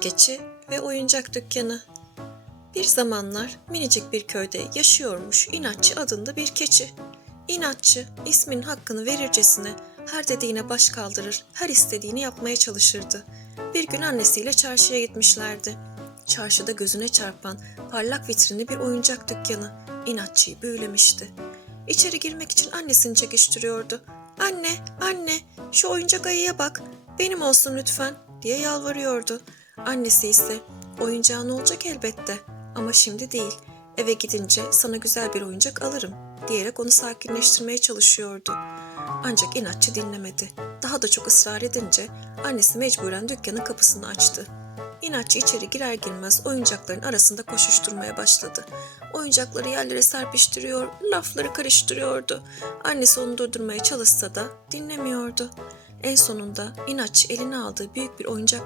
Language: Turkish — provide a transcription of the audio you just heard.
Keçi ve Oyuncak Dükkanı Bir zamanlar minicik bir köyde yaşıyormuş İnatçı adında bir keçi. İnatçı ismin hakkını verircesine her dediğine baş kaldırır, her istediğini yapmaya çalışırdı. Bir gün annesiyle çarşıya gitmişlerdi. Çarşıda gözüne çarpan parlak vitrinli bir oyuncak dükkanı İnatçı'yı büyülemişti. İçeri girmek için annesini çekiştiriyordu. Anne, anne, şu oyuncak ayıya bak, benim olsun lütfen diye yalvarıyordu. Annesi ise oyuncağın olacak elbette ama şimdi değil. Eve gidince sana güzel bir oyuncak alırım diyerek onu sakinleştirmeye çalışıyordu. Ancak inatçı dinlemedi. Daha da çok ısrar edince annesi mecburen dükkanın kapısını açtı. İnatçı içeri girer girmez oyuncakların arasında koşuşturmaya başladı. Oyuncakları yerlere serpiştiriyor, lafları karıştırıyordu. Annesi onu durdurmaya çalışsa da dinlemiyordu. En sonunda inatçı eline aldığı büyük bir oyuncak